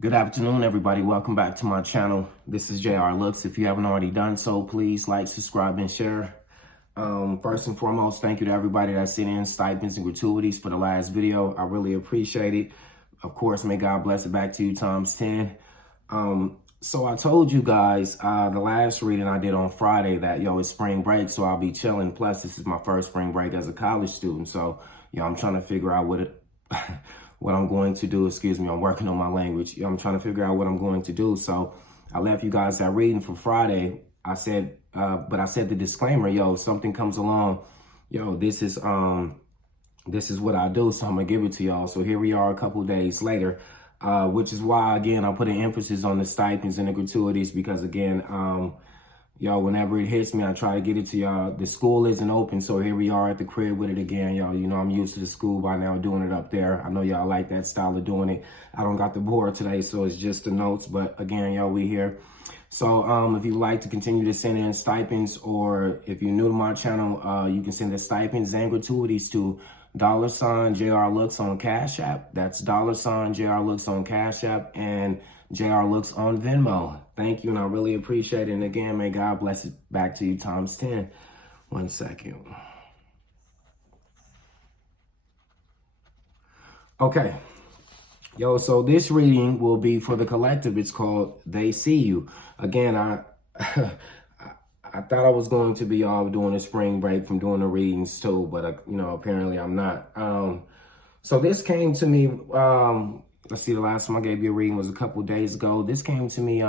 Good afternoon, everybody. Welcome back to my channel. This is JRLOOKS. If you haven't already done so, please like, subscribe, and share. First and foremost, thank you to everybody that sent in stipends and gratuities for the last video. I really appreciate it. Of course, may God bless it back to you times 10. So I told you guys the last reading I did on Friday that, it's spring break, so I'll be chilling. Plus, this is my first spring break as a college student. So, I'm trying to figure out what I'm going to do. Excuse me, I'm working on my language. I'm trying to figure out what I'm going to do. So I left you guys that reading for Friday. I said the disclaimer, if something comes along, this is what I do. So I'm gonna give it to y'all. So here we are a couple days later, which is why, again, I put an emphasis on the stipends and the gratuities because, again, whenever it hits me, I try to get it to y'all. The school isn't open, so here we are at the crib with it again, y'all. I'm used to the school by now, doing it up there. I know y'all like that style of doing it. I don't got the board today, so it's just the notes. But again, y'all, we here. So if you'd like to continue to send in stipends, or if you're new to my channel, you can send the stipends and gratuities to $JRLOOKS on Cash App. That's $JRLOOKS on Cash App and JRLOOKS on Venmo. Thank you, and I really appreciate it. And again, may God bless it back to you times 10. 1 second. Okay. So this reading will be for the collective. It's called They See You. Again, I thought I was going to be off doing a spring break from doing the readings too, but apparently I'm not. So this came to me, let's see, the last time I gave you a reading was a couple days ago. This came to me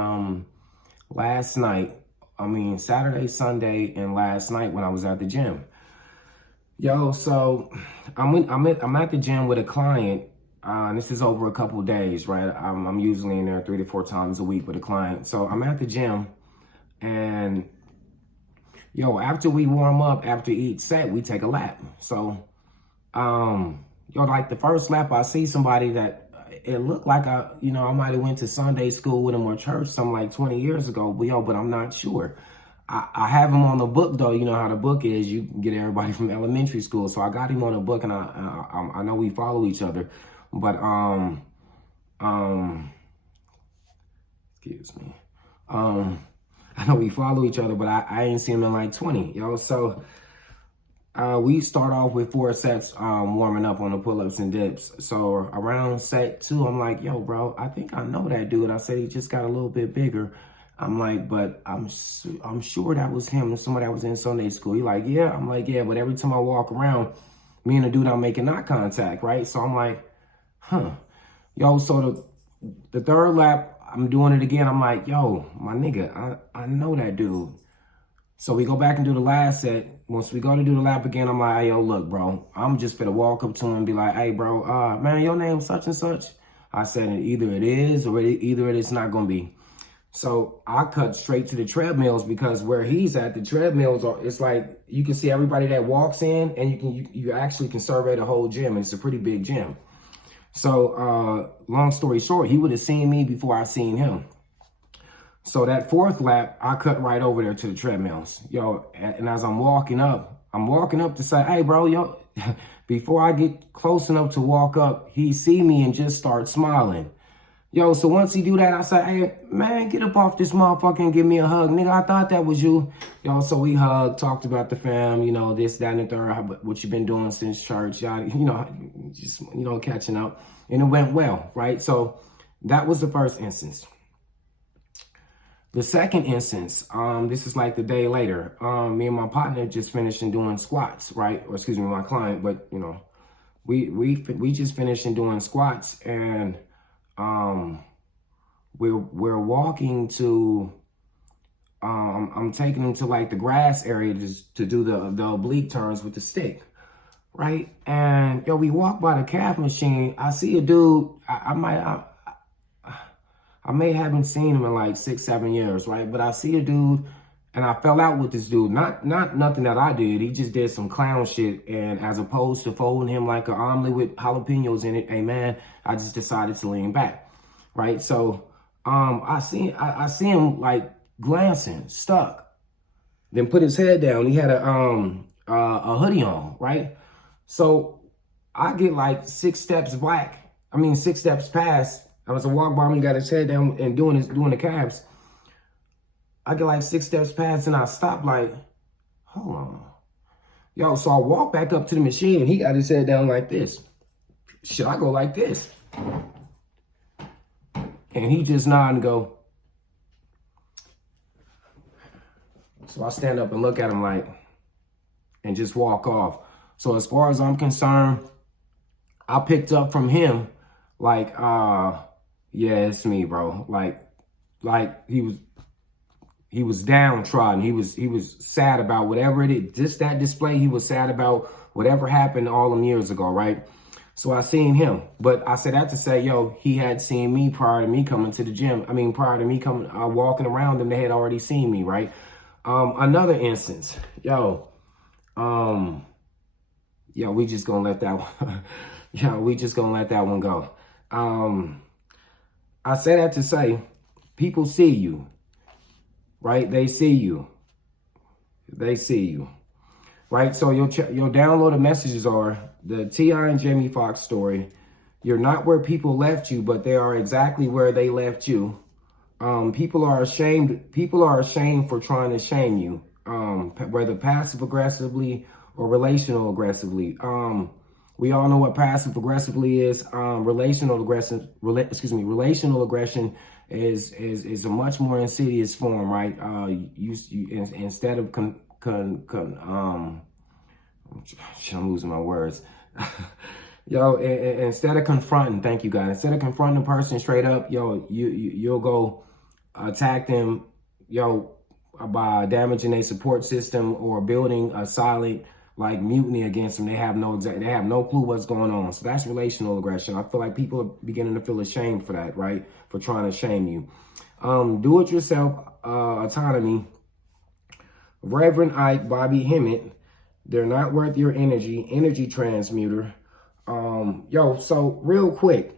last night. Saturday, Sunday, and last night when I was at the gym. So I'm at the gym with a client. This is over a couple days, right? I'm usually in there 3 to 4 times a week with a client. So I'm at the gym, and after we warm up, after each set, we take a lap. So, like the first lap, I see somebody that it looked like I might have went to Sunday school with him or church something like 20 years ago, but I'm not sure. I have him on the book though. You know how the book is. You can get everybody from elementary school. So I got him on the book, and I know we follow each other, but excuse me. I know we follow each other, but I ain't seen him in like 20, So we start off with 4 sets warming up on the pull-ups and dips. So around set 2, I'm like, bro, I think I know that dude. I said he just got a little bit bigger. I'm like, but I'm sure that was him, somebody that was in Sunday school. He like, yeah. I'm like, yeah, but every time I walk around, me and the dude, I'm making eye contact, right? So I'm like, huh. So the third lap, I'm doing it again. I'm like, my nigga, I know that dude. So we go back and do the last set. Once we go to do the lap again, I'm like, hey, look, bro, I'm just gonna walk up to him and be like, hey, bro, man, your name's such and such. I said, either it is or either it is not gonna be. So I cut straight to the treadmills, because where he's at, the treadmills it's like you can see everybody that walks in, and you actually can survey the whole gym, and it's a pretty big gym. So long story short, he would have seen me before I seen him. So that 4th lap, I cut right over there to the treadmills, and as I'm walking up to say, hey, bro, before I get close enough to walk up, he see me and just start smiling. So once he do that, I say, hey, man, get up off this motherfucker and give me a hug. Nigga, I thought that was you. So we hugged, talked about the fam, this, that, and the third, what you been doing since church, just, catching up. And it went well, right? So that was the first instance. The second instance, this is like the day later. Me and my partner just finished doing squats, right? Or excuse me, my client, but, we just finished doing squats, and we're walking to I'm taking him to like the grass area to do the oblique turns with the stick, right? And we walk by the calf machine. I see a dude. I may haven't seen him in like 6-7 years, right? But I see a dude, and I fell out with this dude. Not nothing that I did. He just did some clown shit. And as opposed to folding him like an omelet with jalapenos in it, hey man, I just decided to lean back, right? So I see him like glancing, stuck. Then put his head down. He had a hoodie on, right? So I get like 6 steps past, I was a walk by him, he got his head down and doing the calves. I get like 6 steps past and I stop like, hold on. Yo, so I walk back up to the machine and he got his head down like this. Should I go like this? And he just nod and go. So I stand up and look at him like, and just walk off. So as far as I'm concerned, I picked up from him like, yeah, it's me, bro. Like he was downtrodden. He was sad about whatever it is. Just that display, he was sad about whatever happened all them years ago, right? So I seen him. But I said that to say, yo, he had seen me prior to me coming to the gym. I mean, prior to me coming, walking around them, they had already seen me, right? Another instance, yo, we just gonna let that one, we just gonna let that one go. I say that to say, people see you, right? They see you. They see you, right? So your downloaded messages are the T.I. and Jamie Foxx story. You're not where people left you, but they are exactly where they left you. People are ashamed. People are ashamed for trying to shame you, whether passive aggressively or relational aggressively. We all know what passive aggressively is. Relational aggression is a much more insidious form, right? Instead of I'm losing my words. Yo, instead of confronting, thank you, God. Instead of confronting a person straight up, yo, you'll go attack them, yo, by damaging their support system or building a solid like mutiny against them. They have no clue what's going on. So that's relational aggression. I feel like people are beginning to feel ashamed for that, right? For trying to shame you. Do-it-yourself autonomy. Reverend Ike, Bobby Hemmett. They're not worth your energy. Energy transmuter. So real quick,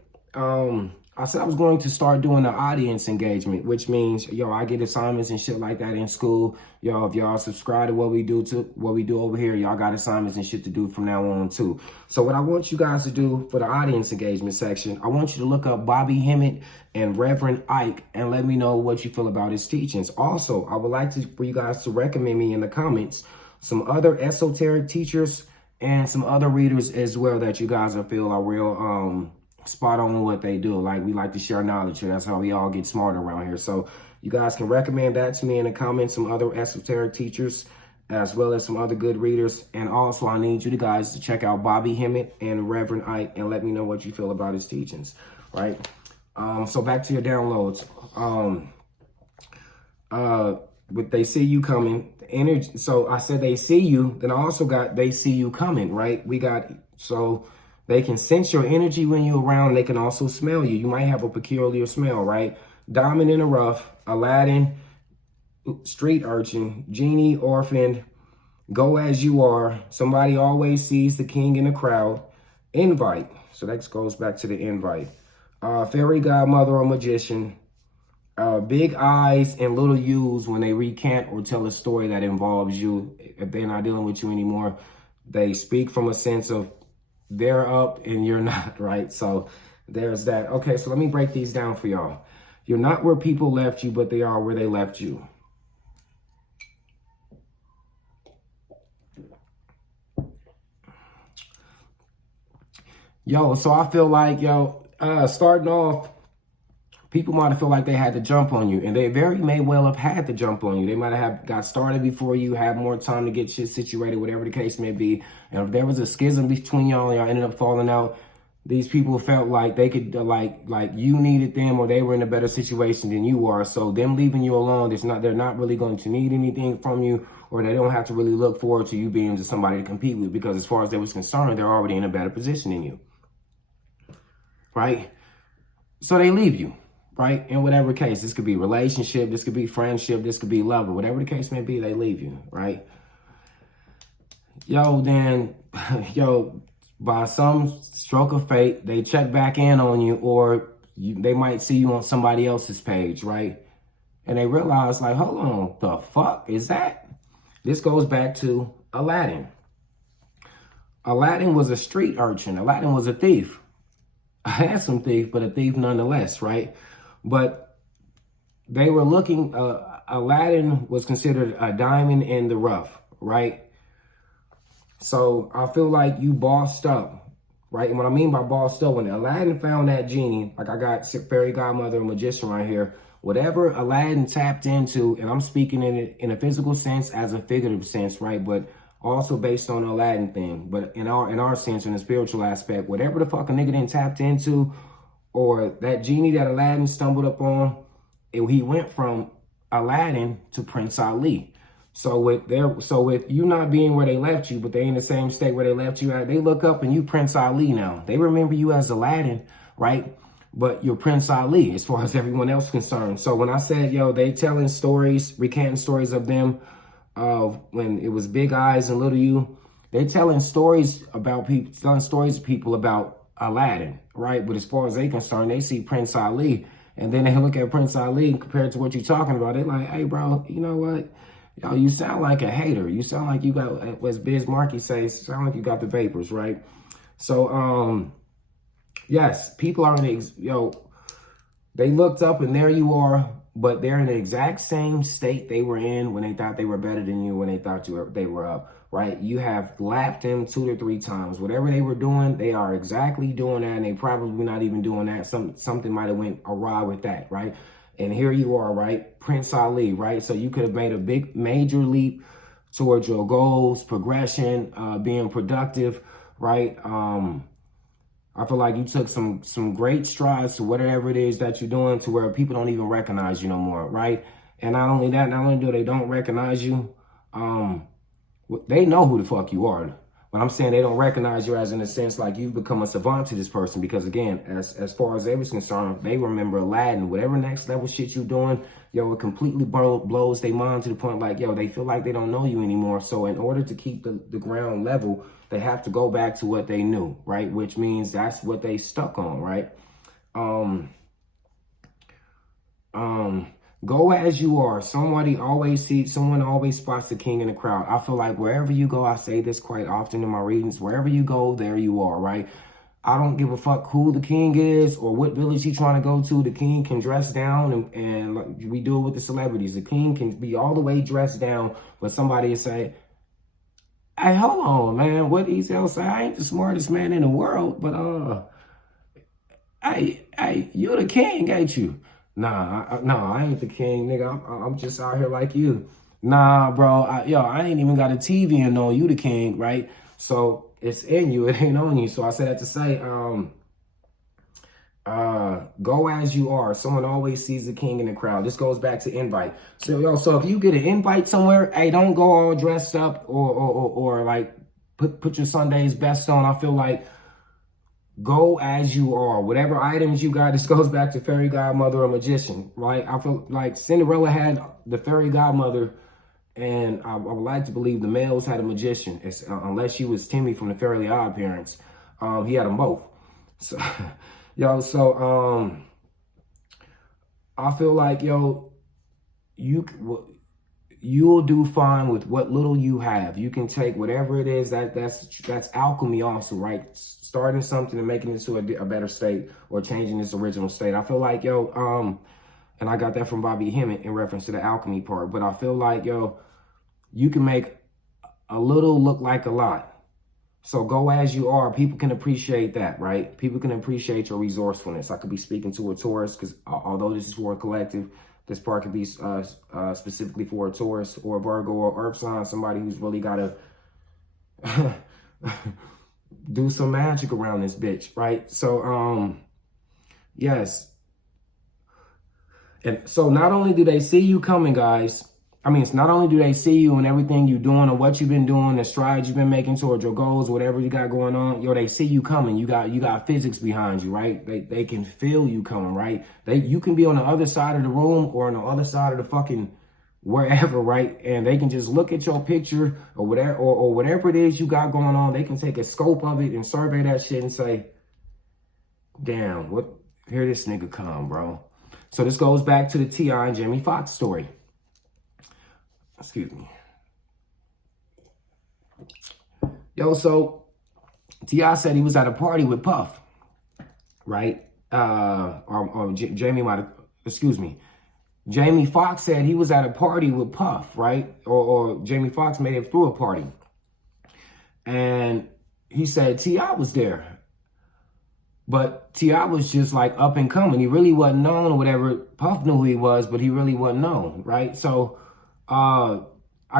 I said I was going to start doing the audience engagement, which means, I get assignments and shit like that in school. If y'all subscribe to what we do over here, y'all got assignments and shit to do from now on too. So what I want you guys to do for the audience engagement section, I want you to look up Bobby Hemmett and Reverend Ike and let me know what you feel about his teachings. Also, I would like for you guys to recommend me in the comments some other esoteric teachers and some other readers as well that you guys feel are real spot on with what they do. Like, we like to share knowledge here. That's how we all get smarter around here. So you guys can recommend that to me in the comments, some other esoteric teachers as well as some other good readers. And also I need you guys to check out Bobby Hemmett and Reverend Ike and let me know what you feel about his teachings, right? So back to your downloads. But they see you coming, energy. So I said they see you, then I also got they see you coming, right? So they can sense your energy when you're around. They can also smell you. You might have a peculiar smell, right? Diamond in the rough, Aladdin, street urchin, genie, orphaned, go as you are. Somebody always sees the king in the crowd. Invite. So that goes back to the invite. Fairy godmother or magician. Big eyes and little U's when they recant or tell a story that involves you. If they're not dealing with you anymore, they speak from a sense of they're up and you're not, right? So there's that. Okay, so let me break these down for y'all. You're not where people left you, but they are where they left you. Yo, so I feel like, starting off, people might have felt like they had to jump on you, and they very may well have had to jump on you. They might have got started before you, had more time to get shit situated, whatever the case may be. And if there was a schism between y'all and y'all ended up falling out, these people felt like they could, like you needed them or they were in a better situation than you are. So them leaving you alone, they're not really going to need anything from you, or they don't have to really look forward to you being just somebody to compete with, because as far as they was concerned, they're already in a better position than you, right? So they leave you. Right? In whatever case, this could be relationship, this could be friendship, this could be love, or whatever the case may be, they leave you, right? Then, by some stroke of fate, they check back in on you, or they might see you on somebody else's page, right? And they realize, like, hold on, the fuck is that? This goes back to Aladdin. Aladdin was a street urchin. Aladdin was a thief. a handsome thief, but a thief nonetheless, right? But they were looking, Aladdin was considered a diamond in the rough, right? So I feel like you bossed up, right? And what I mean by bossed up, when Aladdin found that genie, like I got fairy godmother and magician right here, whatever Aladdin tapped into, and I'm speaking in a physical sense as a figurative sense, right? But also based on the Aladdin thing. But in our sense, in the spiritual aspect, whatever the fuck a nigga didn't tapped into, or that genie that Aladdin stumbled upon, he went from Aladdin to Prince Ali. So with you not being where they left you, but they in the same state where they left you at, they look up and you Prince Ali now. They remember you as Aladdin, right? But you're Prince Ali as far as everyone else concerned. So when I said, yo, they telling stories, recanting stories of them, of when it was Big Eyes and Little You, they telling stories about people, telling stories to people about Aladdin, right? But as far as they concerned, they see Prince Ali, and then they look at Prince Ali compared to what you're talking about. They're like, hey, bro, you know what? Yo, you sound like a hater. You sound like you got, as Biz Markie says, sound like you got the vapors, right? So, yes, people are in the, they looked up and there you are, but they're in the exact same state they were in when they thought they were better than you, when they thought they were up, right? You have lapped them 2 to 3 times. Whatever they were doing, they are exactly doing that, and they probably not even doing that. Something might have went awry with that, right? And here you are, right? Prince Ali, right? So you could have made a major leap towards your goals, progression, being productive, right? I feel like you took some great strides to whatever it is that you're doing, to where people don't even recognize you no more, right? And not only that, not only do they don't recognize you, they know who the fuck you are. But I'm saying they don't recognize you as, in a sense, like you've become a savant to this person. Because again, as far as they was concerned, they remember Aladdin. Whatever next level shit you doing, yo, it completely blows their mind to the point like, yo, they feel like they don't know you anymore. So in order to keep the ground level, they have to go back to what they knew, right? Which means that's what they stuck on, right? Go as you are. Someone always spots the king in the crowd. I feel like wherever you go, I say this quite often in my readings, wherever you go, there you are, right? I don't give a fuck who the king is or what village he's trying to go to. The king can dress down, and like we do it with the celebrities. The king can be all the way dressed down, but somebody will say, hey, hold on, man. What he say? I ain't the smartest man in the world, but hey, you're the king, ain't you? Nah, I ain't the king, nigga. I'm just out here like you. Nah, bro. I ain't even got a TV and know you the king, right? So it's in you. It ain't on you. So I said that to say, go as you are. Someone always sees the king in the crowd. This goes back to invite. So if you get an invite somewhere, hey, don't go all dressed up or like put your Sunday's best on. I feel like go as you are. Whatever items you got, this goes back to fairy godmother or magician, right? I feel like Cinderella had the fairy godmother, and I would like to believe the males had a magician, unless she was Timmy from the Fairly Odd Parents. He had them both. So, I feel like, you'll do fine with what little you have. You can take whatever it is, that's alchemy also, right? Starting something and making it to a better state, or changing its original state. I feel like, and I got that from Bobby Hemmett in reference to the alchemy part, but I feel like, you can make a little look like a lot. So go as you are. People can appreciate that, right? People can appreciate your resourcefulness. I could be speaking to a Taurus, because although this is for a collective, this part could be specifically for a Taurus or a Virgo or Earth sign, somebody who's really got to do some magic around this bitch, right? So, yes. And so not only do they see you coming, guys, it's not only do they see you and everything you're doing or what you've been doing, the strides you've been making towards your goals, whatever you got going on, they see you coming. You got physics behind you, right? They can feel you coming, right? You can be on the other side of the room or on the other side of the fucking wherever, right? And they can just look at your picture or whatever, or whatever it is you got going on. They can take a scope of it and survey that shit and say, damn, here this nigga come, bro. So this goes back to the T.I. and Jamie Foxx story. Excuse me. So T.I. said he was at a party with Puff, right? Jamie might have, excuse me. Jamie Foxx said he was at a party with Puff, right? Or Jamie Foxx made it through a party. And he said T.I. was there. But T.I. was just like up and coming. He really wasn't known or whatever. Puff knew who he was, but he really wasn't known, right? So I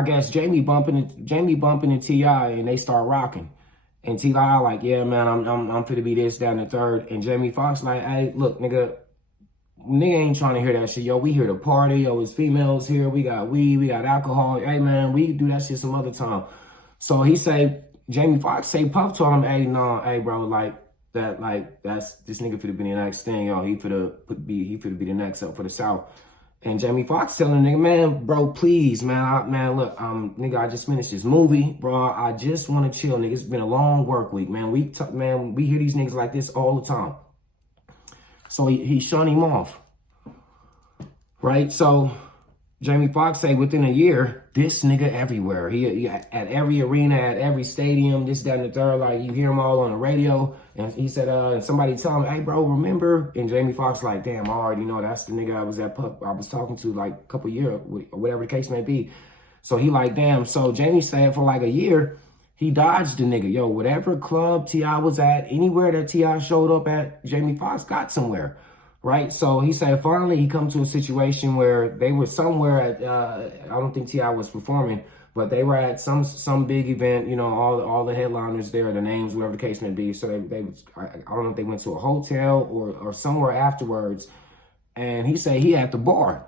guess Jamie bumping into T.I. and they start rocking. And T.I. like, yeah, man, I'm fit to be this, that, and the third. And Jamie Foxx like, hey, look, nigga ain't trying to hear that shit. Yo, we here to party. Yo, it's females here. We got weed. We got alcohol. Hey, man, we can do that shit some other time. So he say, Jamie Foxx say, Puff told him, hey, no, hey, bro, that's this nigga finna be the next thing, yo. He finna be the next up for the South. And Jamie Foxx telling the nigga, man, bro, please, man, look, nigga, I just finished this movie, bro. I just want to chill, nigga. It's been a long work week, man. We hear these niggas like this all the time. So he shun him off, right? So Jamie Foxx say within a year, this nigga everywhere. He at every arena, at every stadium, this, that, and the third. Like, you hear him all on the radio. And he said, and somebody tell him, hey, bro, remember? And Jamie Foxx like, damn, I already know that's the nigga I was talking to like a couple years, or whatever the case may be. So he like, damn. So Jamie said for like a year, he dodged the nigga. Yo, whatever club T.I. was at, anywhere that T.I. showed up at, Jamie Foxx got somewhere. Right, so he said finally he come to a situation where they were somewhere at. I don't think T.I. was performing, but they were at some big event. You know, all the headliners there, the names, whatever the case may be. So I don't know if they went to a hotel or somewhere afterwards. And he said he at the bar.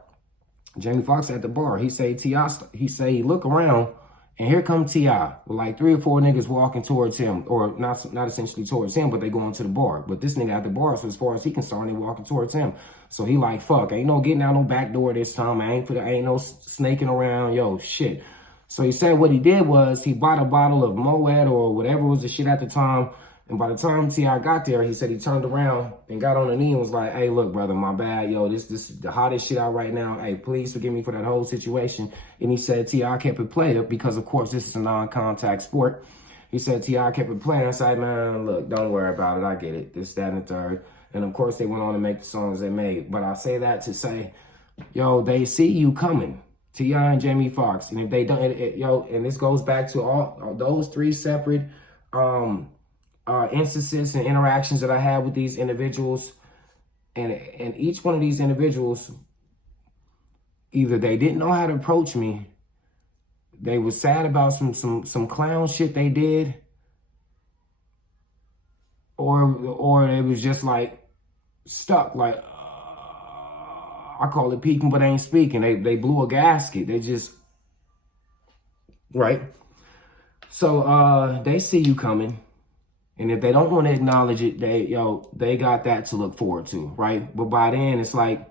Jamie Foxx at the bar. He say T.I. He say he look around. And here come T.I. with like 3 or 4 niggas walking towards him, or not essentially towards him, but they going to the bar. But this nigga at the bar, so as far as he concerned, they walking towards him. So he like, fuck, ain't no getting out no back door this time. Ain't no snaking around, yo, shit. So he said what he did was he bought a bottle of Moet or whatever was the shit at the time. And by the time T.I. got there, he said he turned around and got on a knee and was like, hey, look, brother, my bad. Yo, this is the hottest shit out right now. Hey, please forgive me for that whole situation. And he said T.I. kept it played because, of course, this is a non-contact sport. He said T.I. kept it playing. I said, man, look, don't worry about it. I get it. This, that, and the third. And, of course, they went on to make the songs they made. But I say that to say, yo, they see you coming. T.I. and Jamie Foxx. And if they don't, and this goes back to all those 3 separate instances and interactions that I had with these individuals, and each one of these individuals, either they didn't know how to approach me, they were sad about some clown shit they did, or it was just like stuck, like I call it peeking but ain't speaking. They blew a gasket. They just right. So they see you coming. And if they don't want to acknowledge it, they got that to look forward to, right? But by then, it's like,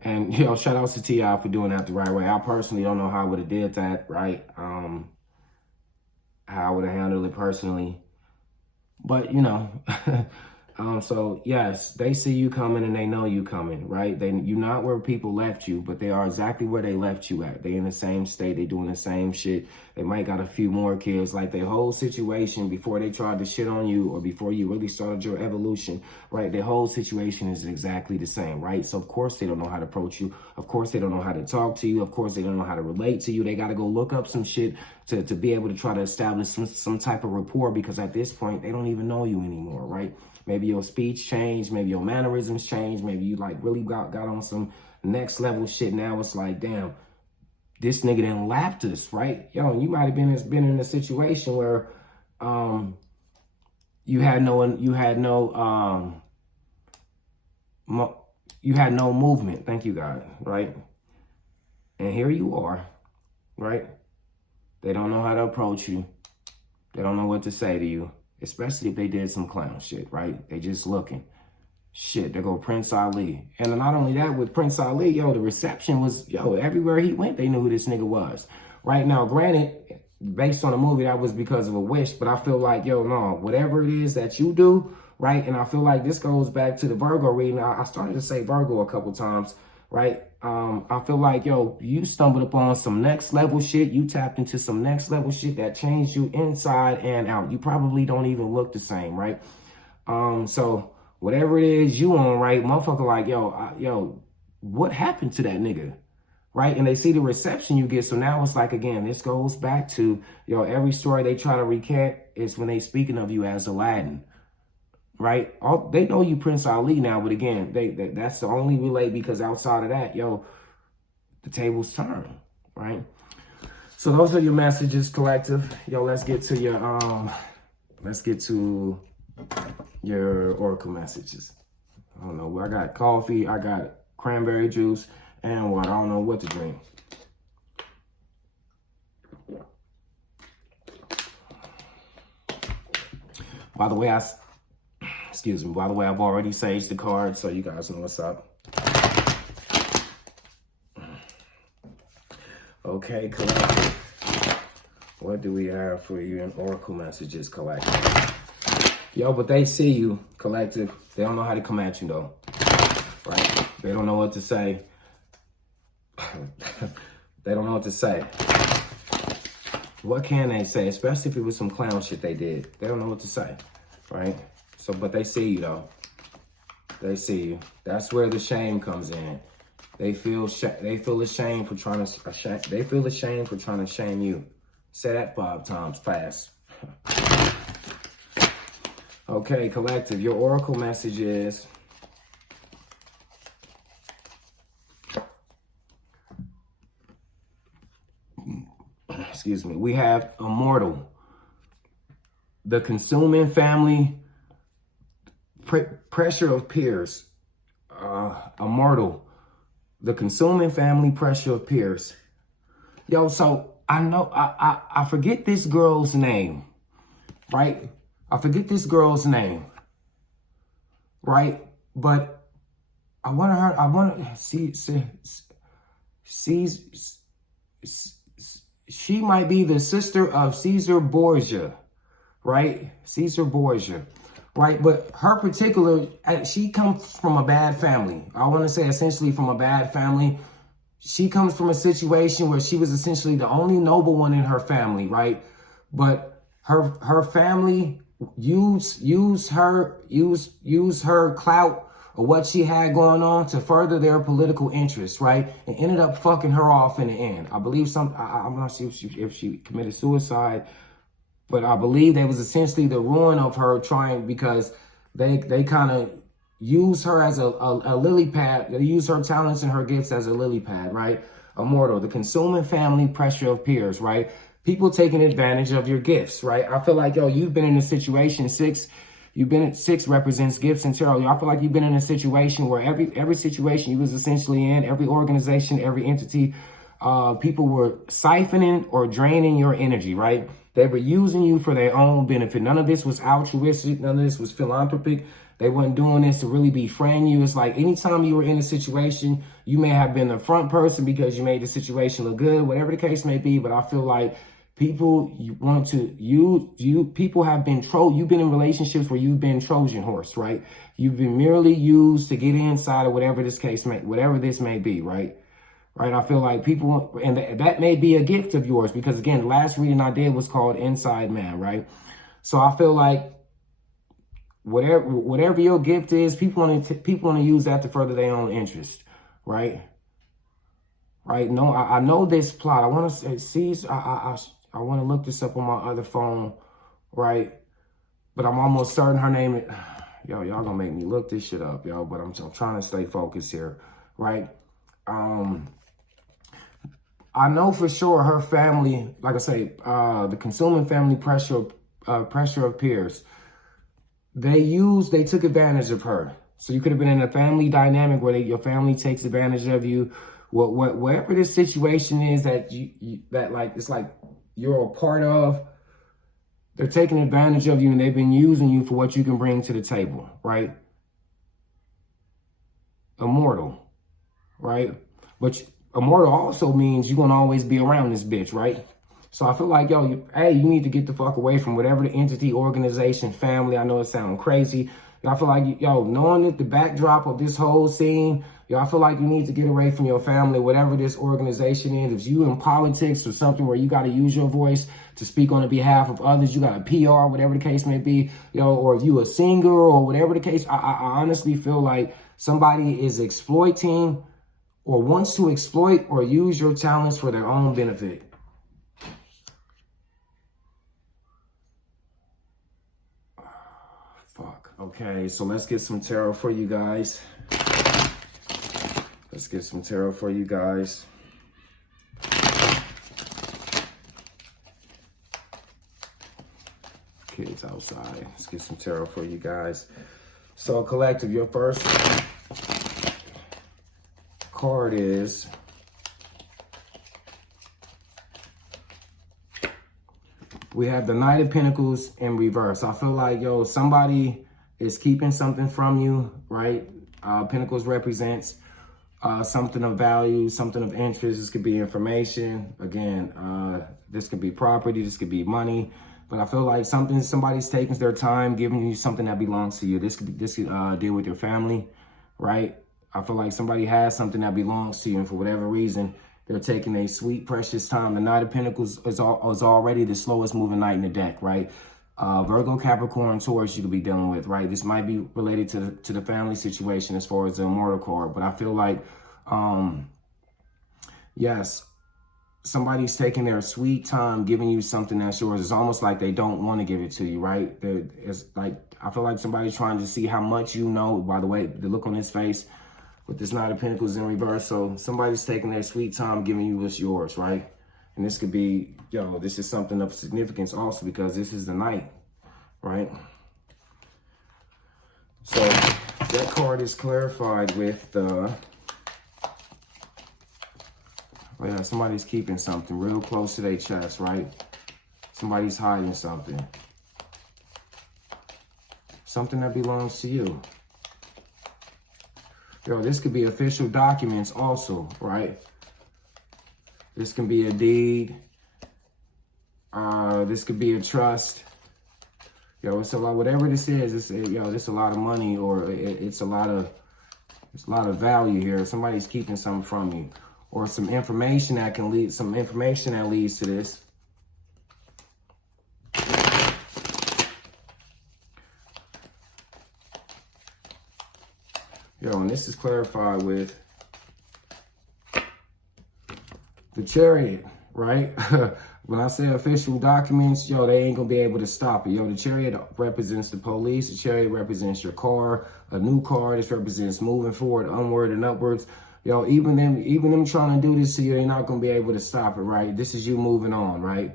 and, shout outs to T.I. for doing that the right way. I personally don't know how I would have did that, right? How I would have handled it personally. But, so yes, they see you coming and they know you coming, right? You're not where people left you, but they are exactly where they left you at. They in the same state, they doing the same shit. They might got a few more kids. Like their whole situation before they tried to shit on you or before you really started your evolution, right? Their whole situation is exactly the same, right? So of course they don't know how to approach you. Of course they don't know how to talk to you. Of course they don't know how to relate to you. They got to go look up some shit to be able to try to establish some type of rapport, because at this point they don't even know you anymore, right? Maybe your speech changed, maybe your mannerisms changed, maybe you like really got on some next level shit. Now it's like, damn, this nigga done lapped us, right? Yo, you might have been in a situation where you had no movement. Thank you, God, right? And here you are, right? They don't know how to approach you. They don't know what to say to you. Especially if they did some clown shit, right? They just looking. Shit, there go Prince Ali. And not only that, with Prince Ali, the reception was, everywhere he went, they knew who this nigga was. Right now, granted, based on the movie, that was because of a wish, but I feel like, no, whatever it is that you do, right? And I feel like this goes back to the Virgo reading. I started to say Virgo a couple times, right? I feel like, you stumbled upon some next level shit. You tapped into some next level shit that changed you inside and out. You probably don't even look the same, right? So whatever it is you on, right, motherfucker like, yo, what happened to that nigga? Right? And they see the reception you get. So now it's like, again, this goes back to, every story they try to recant is when they speaking of you as Aladdin. Right? They know you Prince Ali now, but again, that's the only relate, because outside of that, the tables turn, right? So those are your messages, collective. Let's get to your oracle messages. I don't know. I got coffee, I got cranberry juice, and water. I don't know what to drink. By the way, I've already saged the card, so you guys know what's up. Okay, collective. What do we have for you in oracle messages, collective? But they see you, collective. They don't know how to come at you, though. Right? They don't know what to say. They don't know what to say. What can they say? Especially if it was some clown shit they did. They don't know what to say, right? So, but they see you, though. They see you. That's where the shame comes in. They feel ashamed for trying to shame you. Say that 5 times fast. Okay, collective. Your oracle message is, excuse me, we have immortal, the consuming family, pressure of peers, immortal, the consuming family, pressure of peers. So I know, I forget this girl's name, right? I forget this girl's name, right? But I want to see, she might be the sister of Caesar Borgia, right? Caesar Borgia, right? But her particular, she comes from a bad family. I want to say essentially from a bad family. She comes from a situation where she was essentially the only noble one in her family, right? But her family use her clout or what she had going on to further their political interests, right? And ended up fucking her off in the end. I believe I'm not sure if she committed suicide, but I believe that was essentially the ruin of her because they kind of use her as a lily pad. They use her talents and her gifts as a lily pad, right? Immortal, the consuming family, pressure of peers, right? People taking advantage of your gifts, right? I feel like, you've been in a situation, 6 represents gifts and tarot. I feel like you've been in a situation where every situation you was essentially in, every organization, every entity, people were siphoning or draining your energy, right? They were using you for their own benefit. None of this was altruistic. None of this was philanthropic. They weren't doing this to really befriend you. It's like anytime you were in a situation, you may have been the front person because you made the situation look good, whatever the case may be. But I feel like people people have been you've been in relationships where you've been Trojan horse, right? You've been merely used to get inside of whatever this may be, right? Right, I feel like people, and that may be a gift of yours because, again, the last reading I did was called Inside Man, right? So I feel like whatever your gift is, people want to use that to further their own interest, right? Right? No, I know this plot. I want to see. I want to look this up on my other phone, right? But I'm almost certain her name. Y'all gonna make me look this shit up, yo. But I'm trying to stay focused here, right? I know for sure her family, like I say, the consuming family, pressure of peers. They took advantage of her. So you could have been in a family dynamic where your family takes advantage of you. Whatever this situation is that it's like you're a part of, they're taking advantage of you and they've been using you for what you can bring to the table, right? Immortal, right? But immortal also means you're going to always be around this bitch, right? So I feel like, you need to get the fuck away from whatever the entity, organization, family. I know it sounds crazy. I feel like, knowing that the backdrop of this whole scene, Yo, I feel like you need to get away from your family, whatever this organization is. If you in politics or something where you got to use your voice to speak on the behalf of others, you got a PR, whatever the case may be, yo, or if you a singer or whatever the case, I honestly feel like somebody is exploiting or wants to exploit or use your talents for their own benefit. Fuck. Okay, so let's get some tarot for you guys. Let's get some tarot for you guys. Kids outside. Let's get some tarot for you guys. So, collective, your first card is we have the Knight of Pentacles in reverse. I feel like, yo, somebody is keeping something from you, right? Pentacles represents something of value, something of interest. This could be information. Again, this could be property. This could be money. But I feel like somebody's taking their time, giving you something that belongs to you. This could deal with your family, right? I feel like somebody has something that belongs to you, and for whatever reason, they're taking a sweet, precious time. The Knight of Pentacles is already the slowest moving knight in the deck, right? Virgo, Capricorn, Taurus you could be dealing with, right? This might be related to the family situation as far as the Immortal card. But I feel like, yes, somebody's taking their sweet time giving you something that's yours. It's almost like they don't want to give it to you, right? It's like, I feel like somebody's trying to see how much you know. By the way, the look on his face with this Knight of Pentacles in reverse. So somebody's taking their sweet time giving you what's yours, right? And this could be, yo, this is something of significance also because this is the Knight, right? So that card is clarified with the, yeah, somebody's keeping something real close to their chest, right? Somebody's hiding something. Something that belongs to you. Yo, this could be official documents also, right? This can be a deed. This could be a trust. Yo, it's a lot. Whatever this is, it's a lot of money, or it's a lot of value here. Somebody's keeping something from you, or some information that can lead. Some information that leads to this. Yo, and this is clarified with the Chariot, right? When I say official documents, yo, they ain't gonna be able to stop it. Yo, the Chariot represents the police. The Chariot represents your car, a new car. This represents moving forward, onward and upwards. Yo, even them trying to do this to you, they're not gonna be able to stop it, right? This is you moving on, right?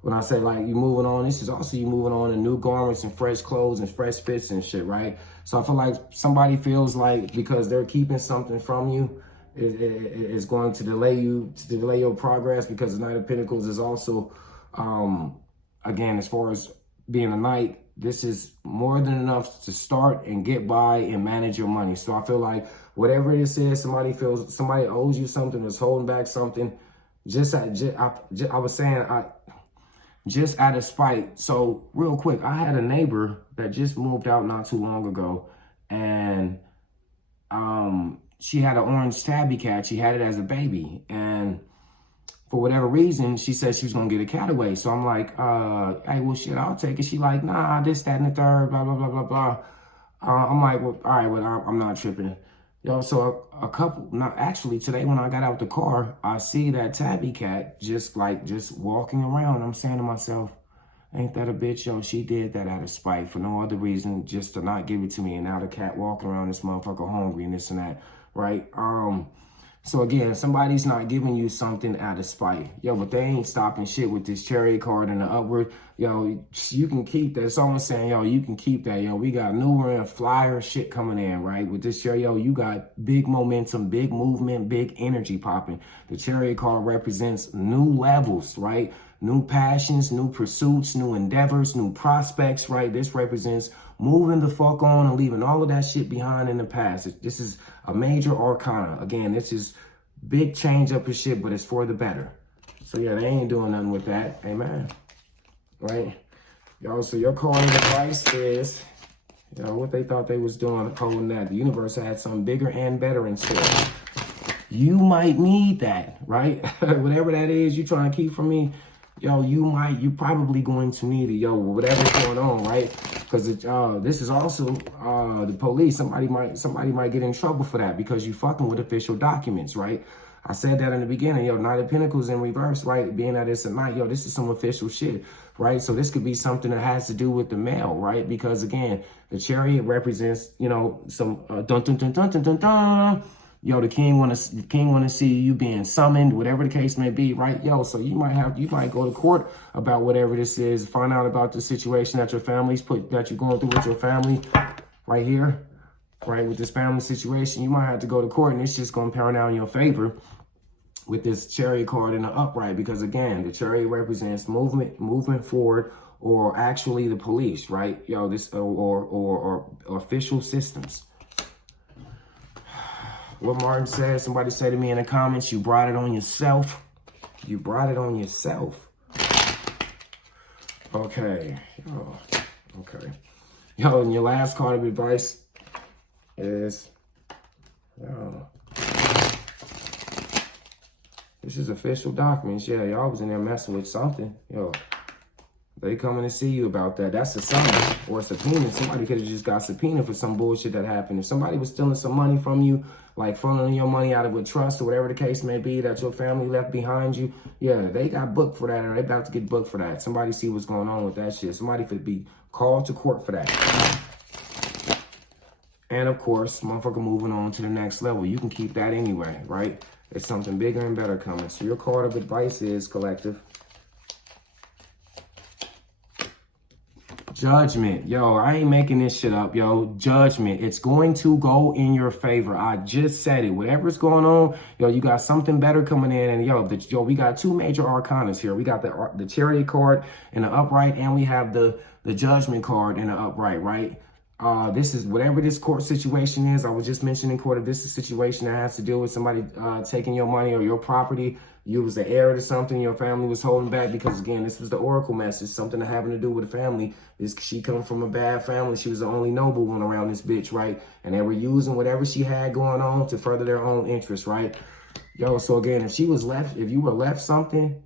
When I say like you moving on, this is also you moving on in new garments and fresh clothes and fresh fits and shit, right? So I feel like somebody feels like because they're keeping something from you, it's going to delay your progress, because the Knight of Pentacles is also, again, as far as being a knight, this is more than enough to start and get by and manage your money. So I feel like whatever this is, somebody owes you something, is holding back something. Just out of spite. So real quick, I had a neighbor that just moved out not too long ago, and she had an orange tabby cat. She had it as a baby, and for whatever reason, she said she was gonna get a cat away. So I'm like, hey, well, shit, I'll take it. She like, nah, this, that, and the third, blah, blah, blah, blah, blah. I'm like, well, all right, well, I'm not tripping. Yo, so actually today when I got out the car, I see that tabby cat just walking around. I'm saying to myself, ain't that a bitch? Yo, she did that out of spite for no other reason, just to not give it to me. And now the cat walking around this motherfucker hungry and this and that, right? So again, somebody's not giving you something out of spite. Yo, but they ain't stopping shit with this Chariot card and the upward. Yo, you can keep that. It's almost saying, yo, you can keep that. Yo, we got newer and flyer shit coming in, right? With this Chariot, yo, you got big momentum, big movement, big energy popping. The Chariot card represents new levels, right? New passions, new pursuits, new endeavors, new prospects, right? This represents moving the fuck on and leaving all of that shit behind in the past. This is a major arcana. Again, this is big change up of shit, but it's for the better. So yeah, they ain't doing nothing with that. Amen. Right? Yo, so your card of advice is You know, what they thought they was doing, holding that. The universe had something bigger and better in store. You might need that, right? Whatever that is you trying to keep from me, yo, you probably going to need it, yo, whatever's going on, right? Because this is also the police. Somebody might get in trouble for that because you fucking with official documents, right? I said that in the beginning, yo, Knight of Pentacles in reverse, right? Being that it's a knight, yo, this is some official shit, right? So this could be something that has to do with the mail, right? Because again, the Chariot represents, you know, some dun dun dun dun dun dun dun. Yo, the king want to see you being summoned, whatever the case may be, right? Yo, so you might go to court about whatever this is, find out about the situation that your family's that you're going through with your family, right here, right? With this family situation, you might have to go to court, and it's just going to turn out in your favor with this Chariot card in the upright, because again, the Chariot represents movement forward, or actually the police, right? Yo, this or official systems. What Martin said, somebody said to me in the comments, you brought it on yourself. You brought it on yourself. Okay. Oh, okay. Yo, and your last card of advice is, yo, this is official documents. Yeah, y'all was in there messing with something. Yo, they coming to see you about that. That's a summons or a subpoena. Somebody could have just got subpoenaed for some bullshit that happened. If somebody was stealing some money from you, like funneling your money out of a trust or whatever the case may be that your family left behind you, yeah, they got booked for that, or they about to get booked for that. Somebody see what's going on with that shit. Somebody could be called to court for that. And of course, motherfucker moving on to the next level. You can keep that anyway, right? It's something bigger and better coming. So your card of advice is, collective, Judgment. Yo, I ain't making this shit up, yo. Judgment. It's going to go in your favor. I just said it. Whatever's going on, yo, you got something better coming in. And yo, we got two major arcanas here. We got the Chariot card in the upright, and we have the Judgment card in the upright, right? This is whatever this court situation is. I was just mentioning court, if this is a situation that has to deal with somebody taking your money or your property, you was the heir to something, your family was holding back, because again, this was the oracle message, something having to do with the family. She come from a bad family. She was the only noble one around this bitch, right? And they were using whatever she had going on to further their own interests, right? Yo, so again, if you were left something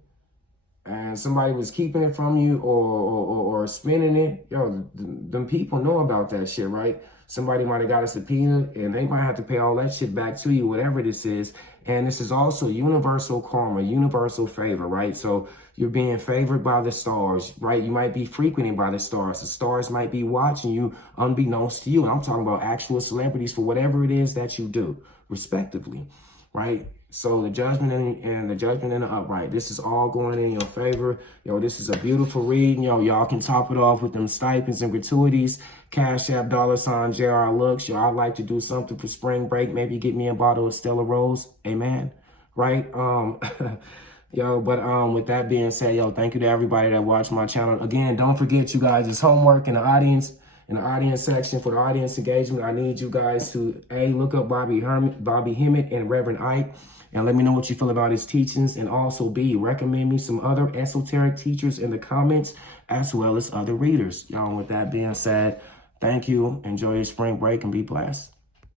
and somebody was keeping it from you or spending it, yo, them people know about that shit, right? Somebody might have got a subpoena and they might have to pay all that shit back to you, whatever this is. And this is also universal karma, universal favor, right? So you're being favored by the stars, right? You might be frequented by the stars. The stars might be watching you unbeknownst to you. And I'm talking about actual celebrities for whatever it is that you do, respectively, right? So the judgment and the judgment in the upright, this is all going in your favor. Yo, this is a beautiful reading. Yo, y'all can top it off with them stipends and gratuities. Cash App, $, JRLOOKS. Yo, I'd like to do something for spring break. Maybe get me a bottle of Stella Rose. Amen. Right? Yo, but with that being said, yo, thank you to everybody that watched my channel. Again, don't forget, you guys, it's homework in the audience. In the audience section, for the audience engagement, I need you guys to look up Bobby Hemmett and Reverend Ike, and let me know what you feel about his teachings. And also B, recommend me some other esoteric teachers in the comments, as well as other readers. Y'all, with that being said, thank you. Enjoy your spring break and be blessed.